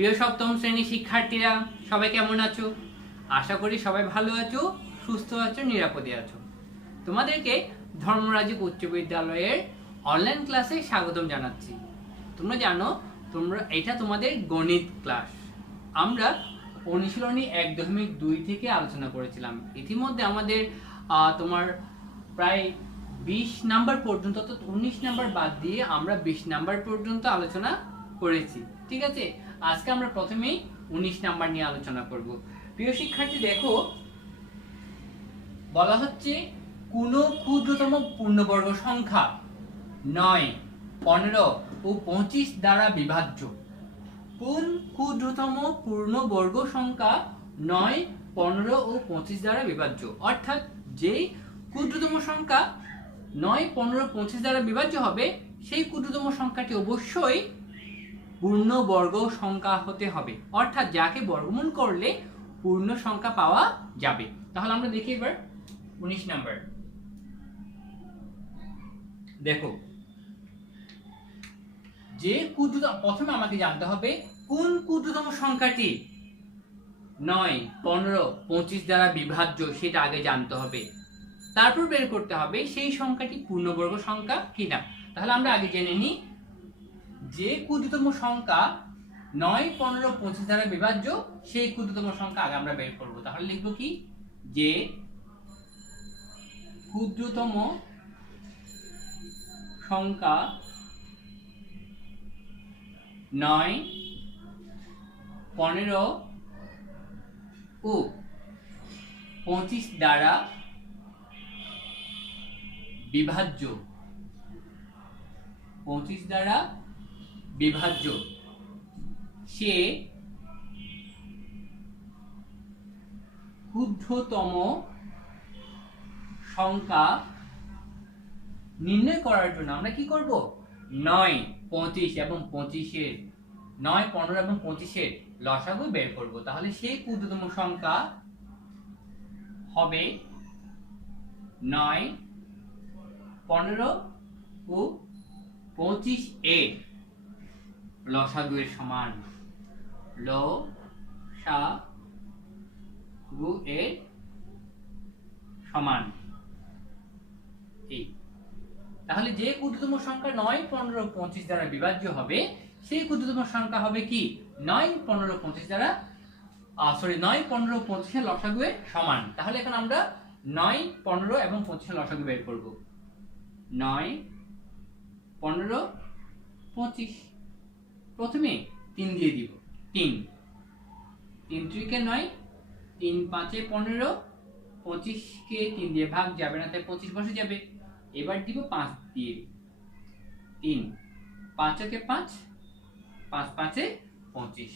প্রিয় সপ্তম শ্রেণীর শিক্ষার্থীরা সবাই কেমন আছো? আশা করি সবাই ভালো আছো, সুস্থ আছো, নিরাপদে আছো। তোমাদেরকে ধর্মরাজিক উচ্চ বিদ্যালয়ের অনলাইন ক্লাসে স্বাগতম জানাচ্ছি। তোমরা জানো এটা তোমাদের গণিত ক্লাস। আমরা অনুশীলনী 1.2 থেকে আলোচনা করেছিলাম। ইতিমধ্যে আমাদের তোমার প্রায় 20 নাম্বার পর্যন্ত, অর্থাৎ 19 নাম্বার বাদ দিয়ে আমরা 20 নাম্বার পর্যন্ত আলোচনা করেছি। ঠিক আছে, আজকে আমরা প্রথমেই 19 নাম্বার নিয়ে আলোচনা করব। প্রিয় শিক্ষার্থী, দেখো বলা হচ্ছে কোন ক্ষুদ্রতম পূর্ণবর্গ সংখ্যা 9, 15 ও 25 দ্বারা বিভাজ্য। কোন ক্ষুদ্রতম পূর্ণবর্গ সংখ্যা 9, 15 ও 25 দ্বারা বিভাজ্য? অর্থাৎ যেই ক্ষুদ্রতম সংখ্যা 9, 15, 25 দ্বারা বিভাজ্য হবে, সেই ক্ষুদ্রতম সংখ্যাটি অবশ্যই পূর্ণবর্গ সংখ্যা হতে হবে। অর্থাৎ যাকে বর্গমূল করলে পূর্ণ সংখ্যা পাওয়া যাবে। তাহলে আমরা দেখি এবার 19 নাম্বার। দেখো, যে ক্ষুদ্রতম, প্রথমে আমাকে জানতে হবে কোন ক্ষুদ্রতম সংখ্যাটি 9, 15, 25 দ্বারা বিভাজ্য, সেটা আগে জানতে হবে। তারপর বের করতে হবে সেই সংখ্যাটি পূর্ণবর্গ সংখ্যা কিনা। তাহলে আমরা আগে জেনে নিই যে ক্ষুদ্রতম সংখ্যা 9, 15, 25 দ্বারা বিভাজ্য, সেই ক্ষুদ্রতম সংখ্যা আগে আমরা বের করব। তাহলে লিখব কি, যে ক্ষুদ্রতম সংখ্যা 9, 15 ও 25 দ্বারা বিভাজ্য, 25 দ্বারা বিভাজ্য, সে ক্ষুদ্রতম সংখ্যা নির্ণয় করার জন্য আমরা কি করব? 9, 25 এবং 25-এর 9, 15 এবং 25-এর লসাগু বের করব। তাহলে সেই ক্ষুদ্রতম সংখ্যা হবে 9, 15 ও 25-এর লসাগু এর সমান, লসাগু এর সমান এই। তাহলে যে ক্ষুদ্রতম সংখ্যা 9, 15, 25 দ্বারা বিভাজ্য হবে, সেই ক্ষুদ্রতম সংখ্যা হবে কি 9, 15, 25 দ্বারা 9, 15, 25 এর লসাগু এর সমান। তাহলে এখন আমরা 9, 15 এবং 25 এর লসাগু বের করব। 9, 15, 25, প্রথমে 3 দিয়ে দিব। 3 3 9, 3 5 15, 25 কে 3 দিয়ে ভাগ যাবে না, তাই 25 বসে যাবে। এবার দিব 5 দিয়ে। 3 5 কে 5, 5 5 এ 25।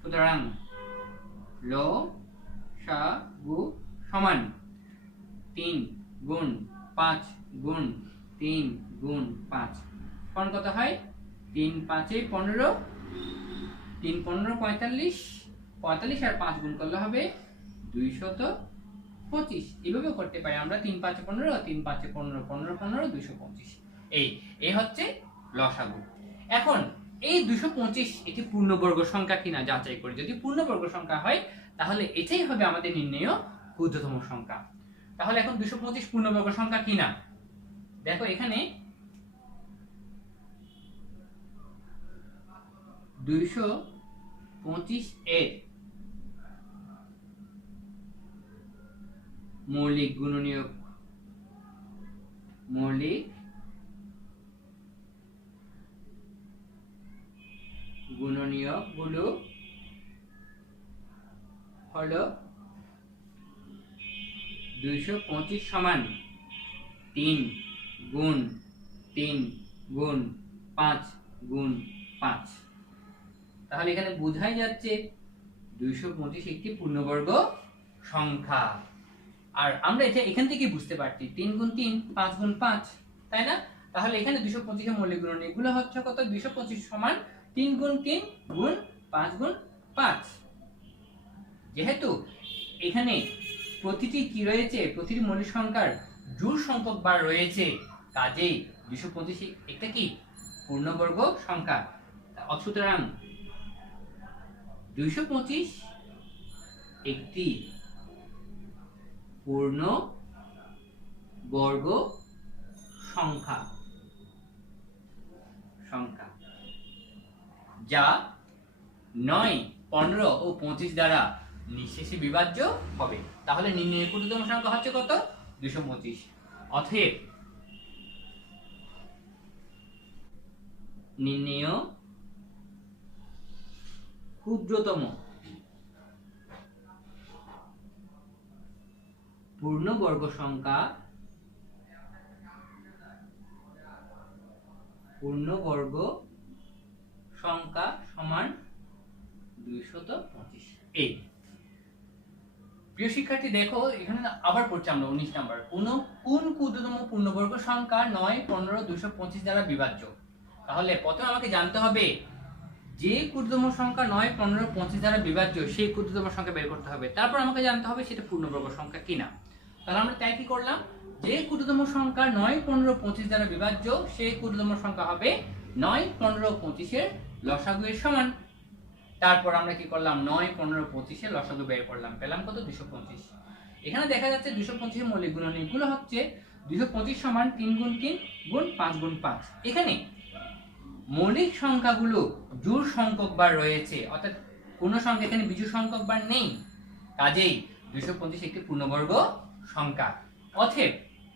সুতরাং লসাগু সমান 3 গুণ 5 গুণ 3 গুণ 5 সমান কত হয়? 3 5 এ 15, 3 15 45, 45 আর 5 গুণ করলে হবে 225। এভাবে করতে পারি আমরা। 3 5 15, 3 5 15, 15 15, 225। এই হচ্ছে লসাগু। এখন এই 225 এটি পূর্ণবর্গ সংখ্যা কিনা যাচাই করি। যদি পূর্ণবর্গ সংখ্যা হয়, তাহলে এটাই হবে আমাদের নির্ণেয় ক্ষুদ্রতম সংখ্যা। তাহলে এখন 225 পূর্ণবর্গ সংখ্যা কিনা দেখো, এখানে 225 এর মৌলিক গুণনীয়ক গুলো হলো 225 সমান 3 গুণ 3 গুণ 5 গুণ 5। তাহলে এখানে বোঝাই যাচ্ছে 225 একটি পূর্ণবর্গ সংখ্যা। আর আমরা এটা এখান থেকে বুঝতে পারছি 3 গুণ 3, 5 গুণ 5, তাই না? তাহলে এখানে 225 এর মৌলিক গুণনীয়ক গুলো হচ্ছে কত? 225 সমান 3 গুণ 3 গুণ 5 গুণ 5। যেহেতু এখানে প্রতিটি কি রয়েছে, প্রতিটি মৌলিক সংখ্যার জোড় সংখ্যক বার রয়েছে, কাজেই 225 একটা কি পূর্ণবর্গ সংখ্যা। সুতরাং 225 একটি পূর্ণ বর্গ সংখ্যা যা 9, 15 ও 25 দ্বারা নিঃশেষে বিভাজ্য হবে। তাহলে নির্ণয়ের ক্ষুদ্রতম সংখ্যা হচ্ছে কত? 225। অতএব নির্ণেয় ক্ষুদ্রতম পূর্ণবর্গ সংখ্যা সমান 225। এই প্রিয় শিক্ষার্থী দেখো এখানে আবার পড়ছি আমরা 19 নাম্বার। কোন ক্ষুদ্রতম পূর্ণবর্গ সংখ্যা 9, 15, 225 দ্বারা বিভাজ্য? তাহলে প্রথমে আমাকে জানতে হবে যে ক্ষুদ্রতম সংখ্যা 9, 15, 25 দ্বারা বিভাজ্য সেই ক্ষুদ্রতম সংখ্যা বের করতে হবে। তারপর আমাকে জানতে হবে সেটা পূর্ণবর্গ সংখ্যা কিনা। তাহলে আমরা তাই কি করলাম, যে ক্ষুদ্রতম সংখ্যা 9, 15, 25 দ্বারা বিভাজ্য সেই ক্ষুদ্রতম সংখ্যা হবে 9, 15, 25 এর লসাগু এর সমান। তারপর আমরা কি করলাম, 9, 15, 25 এর লসাগু বের করলাম, পেলাম কত? 225। এখানে দেখা যাচ্ছে 225 এর মৌলিক গুণনীয়কগুলো হচ্ছে 225 সমান 3 গুণ 3 গুণ 5 গুণ 5। এখানে মৌলিক সংখ্যাগুলো জোড় সংখ্যক বার রয়েছে, অর্থাৎ কোন সংখ্যা এখানে বিজোড় সংখ্যক বার নেই, কাজেই 225 একটি পূর্ণবর্গ সংখ্যা। অতএব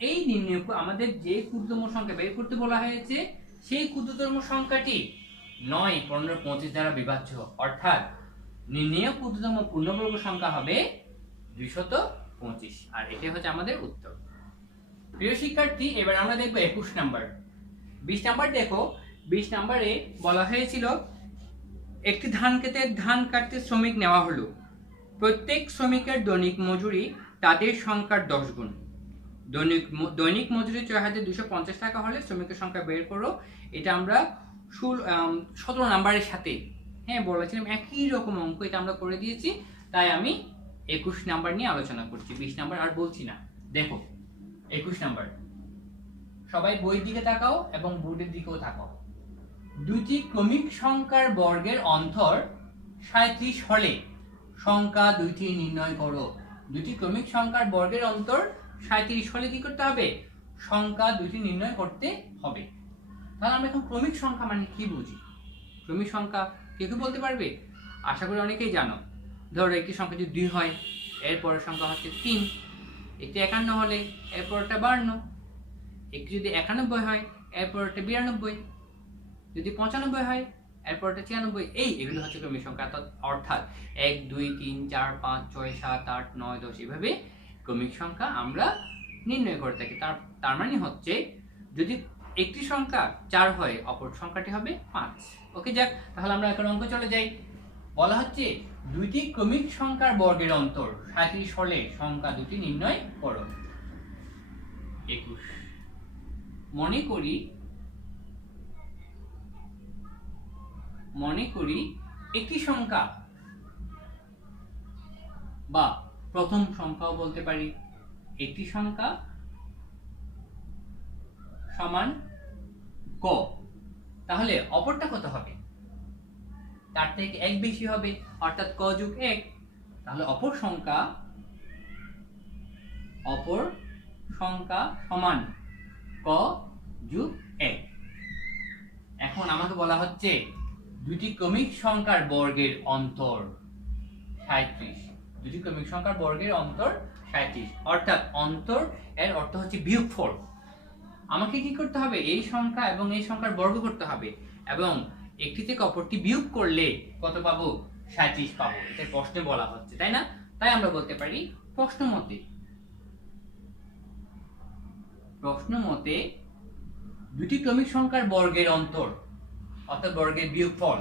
এই নির্ণয় আমাদের যে ক্ষুদ্রতম সংখ্যা বের করতে বলা হয়েছে সেই ক্ষুদ্রতম সংখ্যাটি 9, 15, 25 দ্বারা বিভাজ্য, অর্থাৎ নির্ণেয় ক্ষুদ্রতম পূর্ণবর্গ সংখ্যা হবে 225। আর এটাই হচ্ছে আমাদের উত্তর। প্রিয় শিক্ষার্থী এবার আমরা দেখব 21 নাম্বার। 20 নাম্বার দেখো, 20 নাম্বারে বলা হয়েছিল একটি ধান ক্ষেতে ধান কাটতে শ্রমিক নেওয়া হলো, প্রত্যেক শ্রমিকের দৈনিক মজুরি তাদের সংখ্যার 10 গুণ। দৈনিক মজুরি 4250 টাকা হলে শ্রমিকের সংখ্যা বের করো। এটা আমরা 17 নাম্বারের সাথে বলেছিলাম, একই রকম অঙ্ক, এটা আমরা করে দিয়েছি, তাই আমি 21 নাম্বার নিয়ে আলোচনা করছি, 20 নাম্বার আর বলছি না। দেখো 21 নাম্বার, সবাই বইয়ের দিকে তাকাও এবং বোর্ডের দিকেও তাকাও। দুটি ক্রমিক সংখ্যার বর্গের অন্তর 37 হলে সংখ্যা দুইটি নির্ণয় করো। দুটি ক্রমিক সংখ্যার বর্গের অন্তর 37 হলে কি করতে হবে? সংখ্যা দুইটি নির্ণয় করতে হবে। তাহলে আমরা এখন ক্রমিক সংখ্যা মানে কি বুঝি? ক্রমিক সংখ্যা কে কি বলতে পারবে? আশা করি অনেকেই জানো। ধরো একটি সংখ্যা যদি 2 হয়, এরপরের সংখ্যা হচ্ছে 3। একটি 51 হলে এরপরটা 52। একটি যদি 91 হয় এরপরটা 92। যদি 95 হয় এরপরটা 96। এগুলো হচ্ছে ক্রমিক সংখ্যা। অর্থাৎ 1, 2, 3, 4, 5, 6, 7, 8, 9, 10 এভাবে ক্রমিক সংখ্যা আমরা নির্ণয় করে থাকি। তার মানে হচ্ছে যদি একটি সংখ্যা 4 হয় অপর সংখ্যাটি হবে 5। ওকে, যাক, তাহলে আমরা এখন অঙ্ক চলে যাই। বলা হচ্ছে দুইটি ক্রমিক সংখ্যার বর্গের অন্তর 37 হলে সংখ্যা দুটি নির্ণয় করো। 21 মনে করি একটি সংখ্যা বা প্রথম সংখ্যাও বলতে পারি, একটি সংখ্যা সমান ক, তাহলে অপরটা কত হবে? তার থেকে 1 বেশি হবে, অর্থাৎ ক যোগ 1। তাহলে অপর সংখ্যা সমান ক যোগ 1। এখন আমাকে বলা হচ্ছে দুটি ক্রমিক সংখ্যার বর্গের অন্তর 37। দুটি ক্রমিক সংখ্যার বর্গের অন্তর 37, অর্থাৎ অন্তর এর অর্থ হচ্ছে বিয়োগফল। আমাকে কি করতে হবে? এই সংখ্যা এবং এই সংখ্যার বর্গ করতে হবে, এবং একটি থেকে অপরটি বিয়োগ করলে কত পাবো? 37 পাবো। এটা প্রশ্নে বলা হচ্ছে, তাই না? তাই আমরা বলতে পারি প্রশ্ন মতে দুটি ক্রমিক সংখ্যার বর্গের অন্তর অর্থাৎ বর্গের বিয়োগফল।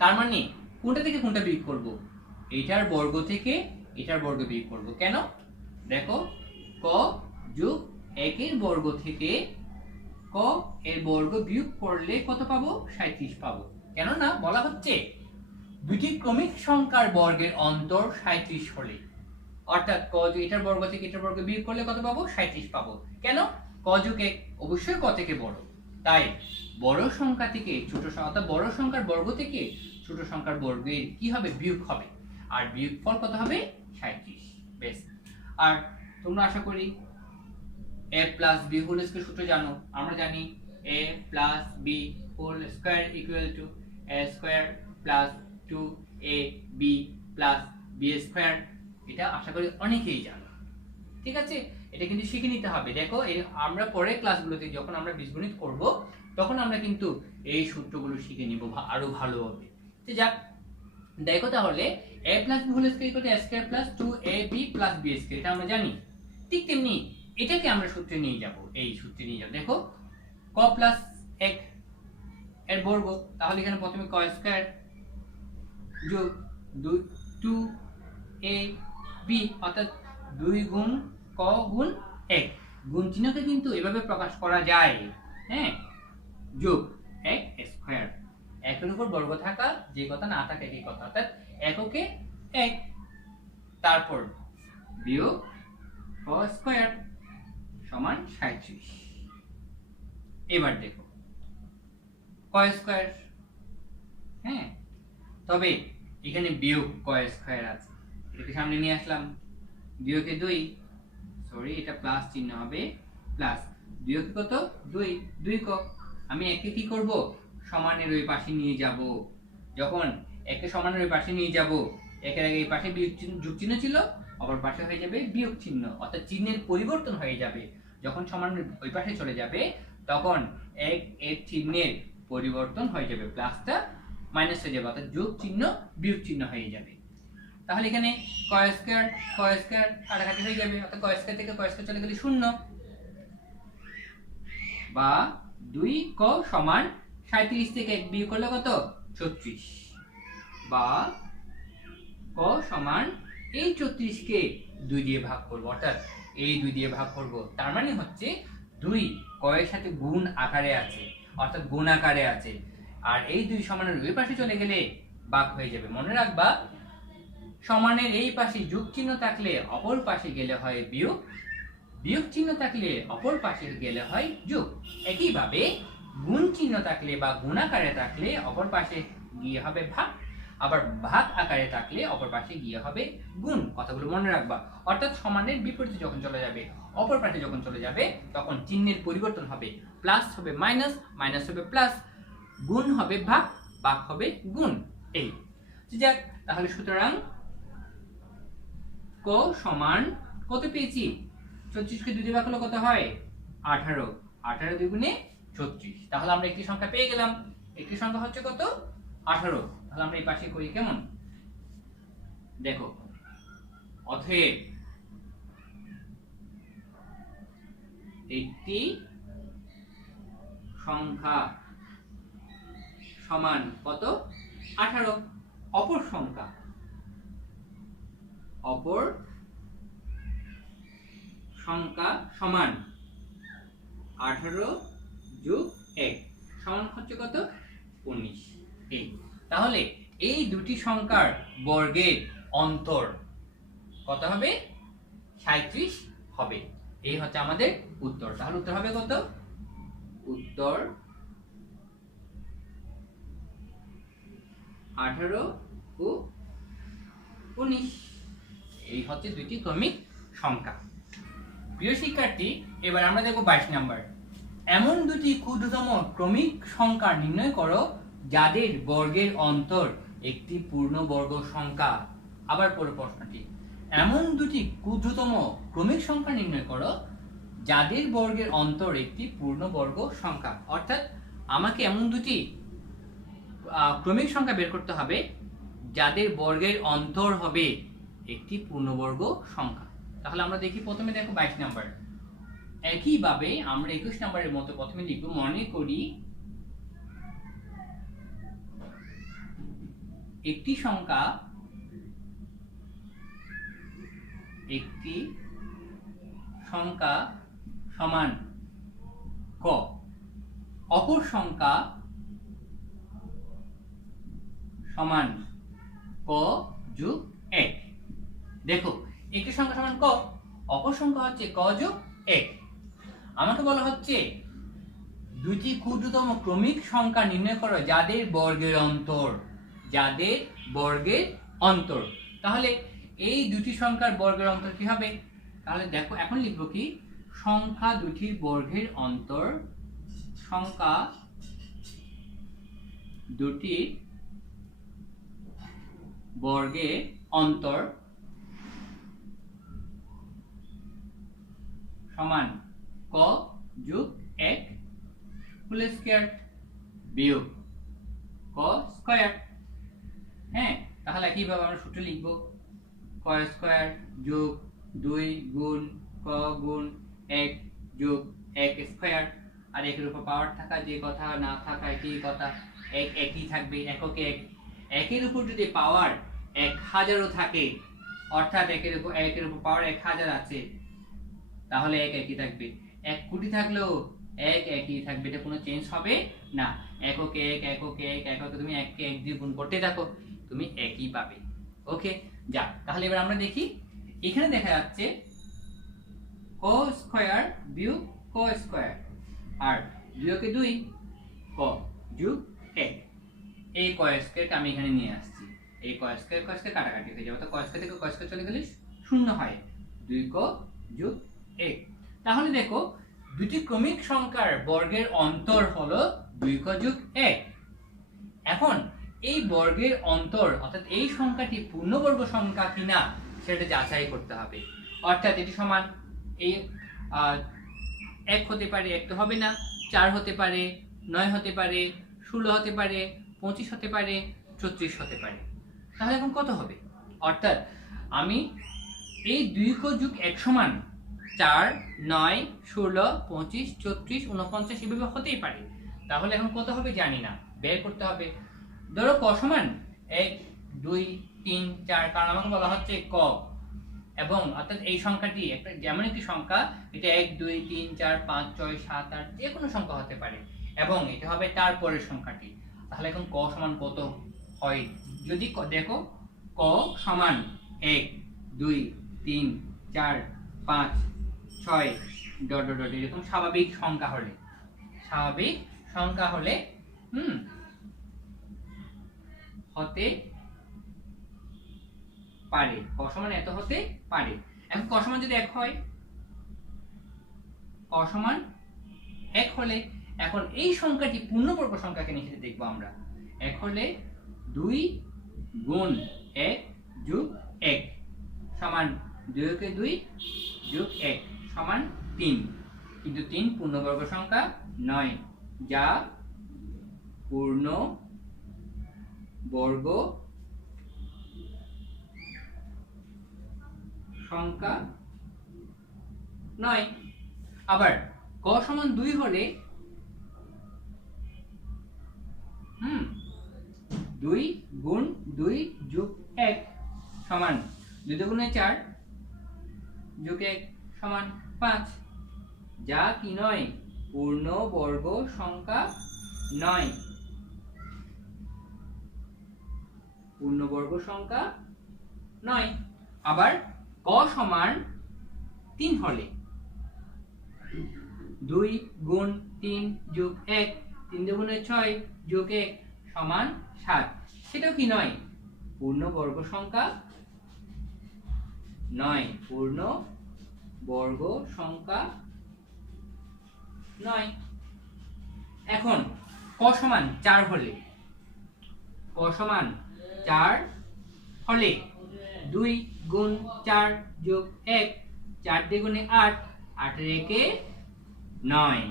তার মানে কোনটা থেকে কোনটা বিয়োগ করব? এটার বর্গ থেকে এটার বর্গ বিয়োগ করব। কেন? দেখো, ক যোগ 1 এর বর্গ থেকে ক এর বর্গ বিয়োগ করলে কত পাবো? 37 পাবো। কেননা বলা হচ্ছে দুটি ক্রমিক সংখ্যার বর্গের অন্তর 37 হলে, অর্থাৎ ক যোগ এটার বর্গ থেকে এটার বর্গ বিয়োগ করলে কত পাবো? 37 পাবো। কেন? ক যোগ 1 অবশ্যই ক থেকে বড়, তাই বড় সংখ্যা থেকে ছোট সংখ্যা, অর্থাৎ বড় সংখ্যার বর্গ থেকে ছোট ছোট সংখ্যার বর্গের কি হবে, বিয়োগ হবে, আর বিয়োগফল কত হবে 37। বেশ, আর তোমরা আশা করি a plus B whole square সূত্র জানো। আমরা জানি a plus B whole square equal to a square plus 2ab plus b square. এটা আশা করি অনেকেই জানো, ঠিক আছে? এটা কিন্তু শিখে নিতে হবে। দেখো আমরা পরের ক্লাসগুলোতে যখন আমরা বীজগণিত করব তখন আমরা কিন্তু এই সূত্রগুলো শিখে নিব আরো ভালোভাবে। তো যাক, দেখো তাহলে a plus b whole square equal to a square plus 2ab plus b square, এটা আমরা জানি। ঠিক তেমনি এটাকে আমরা সূত্রে নিয়ে যাব, এই সূত্রে নিয়ে যাব। দেখো ক প্লাস 1 এর বর্গ, তাহলে এখানে প্রথমে ক স্কয়ার যোগ 2ab অর্থাৎ 2 গুণ ক গুণ 1। গুণ চিহ্নকে কিন্তু এভাবে প্রকাশ করা যায়, হ্যাঁ, যোগ 1 স্কয়ার। একের উপর বর্গ থাকা যে কথা, না থাকা এই কথা, অর্থাৎ এককে 1, তারপর বিয়োগ ক স্কয়ার সমান 37। এবার দেখো ক স্কয়ার, হ্যাঁ, তবে এখানে বিয়োগ ক স্কয়ার আছে, এটাকে সামনে নিয়ে আসলাম। বিয়োগে 2, সরি এটা প্লাস চিহ্ন হবে, প্লাস বিয়োগ কত 2 ক। আমি একে কি করব, সমানের ওই পাশে নিয়ে যাব। যখন একে সমানের ওই পাশে নিয়ে যাব, একের আগে এই পাশে বিয়োগ চিহ্ন, যোগ চিহ্ন ছিল, অপর পাশে হয়ে যাবে বিয়োগ চিহ্ন, অর্থাৎ চিহ্নের পরিবর্তন হয়ে যাবে। যখন সমানের ওই পাশে চলে যাবে তখন এর চিহ্নের পরিবর্তন হয়ে যাবে, প্লাসটা মাইনাস হয়ে যাবে, অর্থাৎ যোগ চিহ্ন বিয়োগ চিহ্ন হয়ে যাবে। তাহলে এখানে ক স্কয়ার কাটাকাটি হয়ে যাবে, অর্থাৎ ক স্কয়ার থেকে ক স্কয়ার চলে গেলে 0, বা 2 ক সমান 37 থেকে 1 বিয়োগ করলে কত 36, বা ক সমান এই 34 কে 2 দিয়ে ভাগ করব, অর্থাৎ এই 2 দিয়ে ভাগ করব। তার মানে হচ্ছে 2 ক এর সাথে গুণ আকারে আছে, অর্থাৎ গুণ আকারে আছে, আর এই 2 সমানের ওই পাশে চলে গেলে ভাগ হয়ে যাবে। মনে রাখবা, সমানের এই পাশে যোগ চিহ্ন থাকলে অপর পাশে গেলে হয় বিয়োগ, বিয়োগ চিহ্ন থাকলে অপর পাশে গেলে হয় যোগ। একইভাবে গুণ চিহ্ন থাকলে বা গুণ আকারে থাকলে অপর পাশে গিয়ে হবে ভাগ, আবার ভাগ আকারে থাকলে অপর পাশে গিয়ে হবে গুণ। কথাগুলো মনে রাখবা। অর্থাৎ সমানের বিপরীতে যখন চলে যাবে, অপর পাশে যখন চলে যাবে, তখন চিহ্নের পরিবর্তন হবে, প্লাস হবে মাইনাস, মাইনাস হবে প্লাস, গুণ হবে ভাগ, ভাগ হবে গুণ। এই যাক, তাহলে সুতরাং ক সমান কত পেয়েছি, 34 কে 2 দিয়ে ভাগ করলে কত হয় 18, 18 দুগুণে 36। তাহলে আমরা একটি সংখ্যা পেয়ে গেলাম, একটি সংখ্যা হচ্ছে কত 18। তাহলে আমরা এই পাশে করি কেমন, দেখো, অতএব একটি সংখ্যা সমান কত 18, অপর সংখ্যা সমান 18 যোগ 1 সমান হচ্ছে কত 19। এই তাহলে এই দুটি সংখ্যার বর্গের অন্তর কত হবে 37 হবে। এই হচ্ছে আমাদের উত্তর। তাহলে উত্তর হবে কত, উত্তর 18 ও 19। এই হচ্ছে দুটি ক্রমিক সংখ্যা। প্রিয় শিক্ষার্থী, এবার আমরা দেখব 22 নাম্বার। এমন দুটি ক্ষুদ্রতম ক্রমিক সংখ্যা নির্ণয় করো যাদের বর্গের অন্তর একটি পূর্ণবর্গ সংখ্যা। আবার পরে প্রশ্নটি, এমন দুটি ক্ষুদ্রতম ক্রমিক সংখ্যা নির্ণয় করো যাদের বর্গের অন্তর একটি পূর্ণবর্গ সংখ্যা। অর্থাৎ আমাকে এমন দুটি ক্রমিক সংখ্যা বের করতে হবে যাদের বর্গের অন্তর হবে একটি পূর্ণবর্গ সংখ্যা। তাহলে আমরা দেখি, প্রথমে দেখো 22 নাম্বার। একইভাবে আমরা 21 নাম্বারের মতো প্রথমে লিখব, মনে করি একটি সংখ্যা সমান ক, অপর সংখ্যা সমান ক যোগ 1। দেখো, একটি সংখ্যা সমান ক, অপর সংখ্যা হচ্ছে ক যোগ 1। আমাকে বলা হচ্ছে দুটি ক্ষুদ্রতম ক্রমিক সংখ্যা নির্ণয় করো যাদের বর্গের অন্তর যাদের বর্গের অন্তর। তাহলে এই দুটি সংখ্যার বর্গের অন্তর কি হবে? তাহলে দেখো এখন লিখবো কি, সংখ্যা দুটির বর্গের অন্তর, সংখ্যা দুটির বর্গের অন্তর সমান ক যোগ 1 হোল স্কয়ার বিয়োগ ক স্কয়ার। হ্যাঁ, তাহলে কিভাবে আমরা সূত্র লিখব, ক স্কয়ার যোগ 2 গুণ ক গুণ 1 যোগ 1 স্কয়ার। আর একের উপর পাওয়ার থাকা যে কথা, না থাকা একই কথা, এক একই থাকবে, একক এক। একের উপর যদি পাওয়ার 1000ও থাকে, অর্থাৎ একের উপর পাওয়ার 1000 আছে, তাহলে এক একই থাকবে। 1 কোটি থাকলেও এক একই থাকবে, এটা কোনো চেঞ্জ হবে না। একক এক একক এক একক, তুমি 1 কে 1 দিয়ে গুণ করতে থাকো, তুমি একই পাবে। ওকে, যা। তাহলে এবার আমরা দেখি, এখানে দেখা যাচ্ছে ক স্কয়ার বিয়োগ ক স্কয়ার, আর বিয়োগে 2 ক যোগ 1। এই ক স্কয়ারকে আমি এখানে নিয়ে আসছি, এই ক স্কয়ার কাটাকাটি হয়ে যাবে, তো ক স্কয়ার থেকে ক স্কয়ার চলে গেলে 0 হয়, 2 ক যোগ 1। তাহলে দেখো, দুটি ক্রমিক সংখ্যার বর্গের অন্তর হলো 2 ক যোগ 1। এখন এই বর্গের অন্তর, অর্থাৎ এই সংখ্যাটি পূর্ণবর্গ সংখ্যা কিনা সেটা যাচাই করতে হবে। অর্থাৎ এটি সমান, এই 1 হতে পারে, 1 তো হবে না, 4 হতে পারে, 9 হতে পারে, 16 হতে পারে, 25 হতে পারে, 34 হতে পারে। তাহলে এখন কত হবে? অর্থাৎ আমি এই 2 ক যোগ 1 সমান 4, 9, 16, 25, 34, 49 এভাবে হতেই পারে। তাহলে এখন কত হবে জানি না, বের করতে হবে। ধরো ক সমান 1, 2, 3, 4, কারণ আমাকে বলা হচ্ছে ক, এবং অর্থাৎ এই সংখ্যাটি একটা যেমন একটি সংখ্যা, এটা 1, 2, 3, 4, 5, 6, 7, 8 যে কোনো সংখ্যা হতে পারে, এবং এটা হবে তারপরের সংখ্যাটি। তাহলে এখন ক সমান কত হয়? যদি দেখো ক সমান 1, 2, 3, 4, 5, 6 ডট ডট ডট এরকম স্বাভাবিক সংখ্যা হলে, হতে পারে, ক সমান এত হতে পারে। এখন ক সমান যদি 1 হয়, ক সমান 1 হলে এখন এই সংখ্যাটি পূর্ণবর্গ সংখ্যাকে নিচে দেখবো আমরা। 1 হলে 2 গুণ 1 যোগ 1 সমান 2 কে 2 যোগ 1 সমান 3, কিন্তু 3 পূর্ণবর্গ সংখ্যা নয়, যা পূর্ণবর্গ সংখ্যা নয়। আবার ক সমান 2 হলে 2 গুণ 2 যোগ 1 সমান 2 গুণে 4 যোগ 1 সমান 5, যা কি নয়? পূর্ণবর্গ সংখ্যা নয়, পূর্ণবর্গ সংখ্যা নয়। আবার ক সমান 3 হলে 2 গুণ 3 যোগ 1, 3 দুগুণে 6 যোগ 1 সমান 7, সেটাও কি নয়? পূর্ণবর্গ সংখ্যা নয়, পূর্ণবর্গ সংখ্যা নয়। এখন ক সমান 4 হলে, ক সমান 4 হলে 2 গুণ 4 যোগ 1, 4 দ্বিগুণে 8, 8 এর একে 9,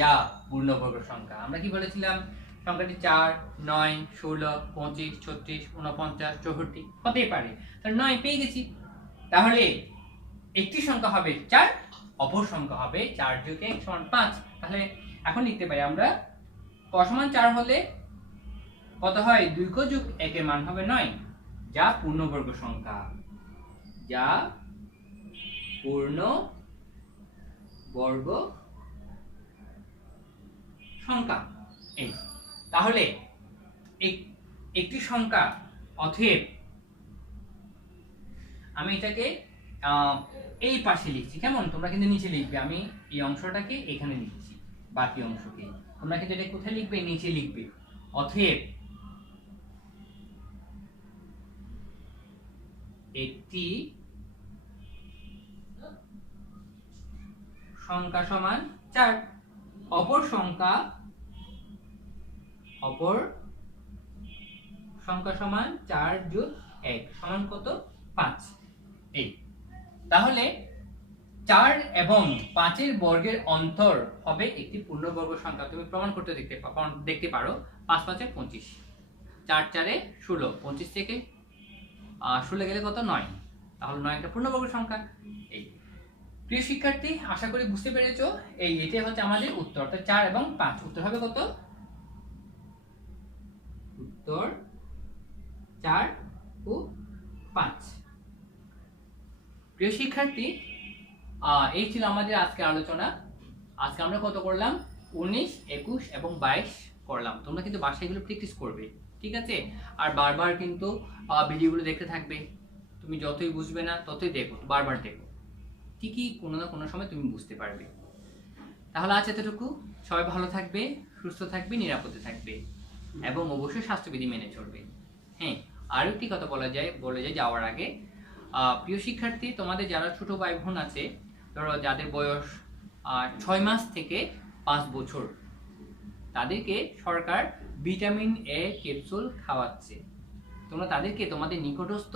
যা পূর্ণবর্গ সংখ্যা। আমরা কি বলেছিলাম? সংখ্যাটি 4, 9, 16, 25, 36, 49, 64 হতেই পারে, তাহলে 9 পেয়ে গেছি। তাহলে একটি সংখ্যা হবে 4, অপর সংখ্যা হবে 4 যোগ 1 সমান 5। তাহলে এখন লিখতে পারি আমরা, ক সমান 4 হলে কত হয়? 2 ক যোগ 1 এর মান হবে 9, যা পূর্ণবর্গ সংখ্যা, যা পূর্ণবর্গ সংখ্যা। এই তাহলে একটি সংখ্যা, অতএব আমি এটাকে এই পাশে লিখছি, কেমন? তোমরা কিন্তু নিচে লিখবে, আমি এই অংশটাকে এখানে লিখছি, বাকি অংশকে তোমরা কিন্তু এটা কোথায় লিখবে? নিচে লিখবে। অতএব একটি সংখ্যা সমান 4, অপর সংখ্যা সমান 4 যোগ 1 সমান কত? 5। এই তাহলে 4 এবং 5 এর বর্গের অন্তর হবে একটি পূর্ণবর্গ সংখ্যা। তুমি প্রমাণ করতে দেখতে পারো। 5 5 25, 4 4 16, 25 থেকে 16 গেলে কত? 9। তাহলে 9 একটা পূর্ণবর্গ সংখ্যা। এই প্রিয় শিক্ষার্থী, আশা করি বুঝতে পেরেছো। এটাই হচ্ছে আমাদের উত্তর। তো 4 এবং 5, উত্তর হবে কত? উত্তর 4 ও 5। প্রিয় শিক্ষার্থী, এই ছিল আমাদের আজকের আলোচনা। আজকে আমরা কত করলাম? 19, 21 এবং 22 করলাম। তোমরা কিন্তু বাসায় এগুলো প্র্যাকটিস করবে, ঠিক আছে? আর বারবার কিন্তু ভিডিওগুলো দেখতে থাকবে। তুমি যতই বুঝবে না ততই দেখো, বারবার দেখো, ঠিকই কোনো না কোনো সময় তুমি বুঝতে পারবে। তাহলে আজ এতটুকু। সবাই ভালো থাকবে, সুস্থ থাকবে, নিরাপদে থাকবে এবং অবশ্যই স্বাস্থ্যবিধি মেনে চলবে। হ্যাঁ, আরও একটি কথা বলে যায় যাওয়ার আগে, প্রিয় শিক্ষার্থী, তোমাদের যারা ছোট ভাই বোন আছে, ধরো যাদের বয়স 6 মাস থেকে 5 বছর, তাদেরকে সরকার ভিটামিন এ ক্যাপসুল খাওয়াচ্ছে। তোমরা তাদেরকে তোমাদের নিকটস্থ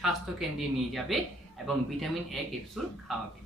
স্বাস্থ্য কেন্দ্রে নিয়ে যাবে এবং ভিটামিন এ ক্যাপসুল খাওয়াবে।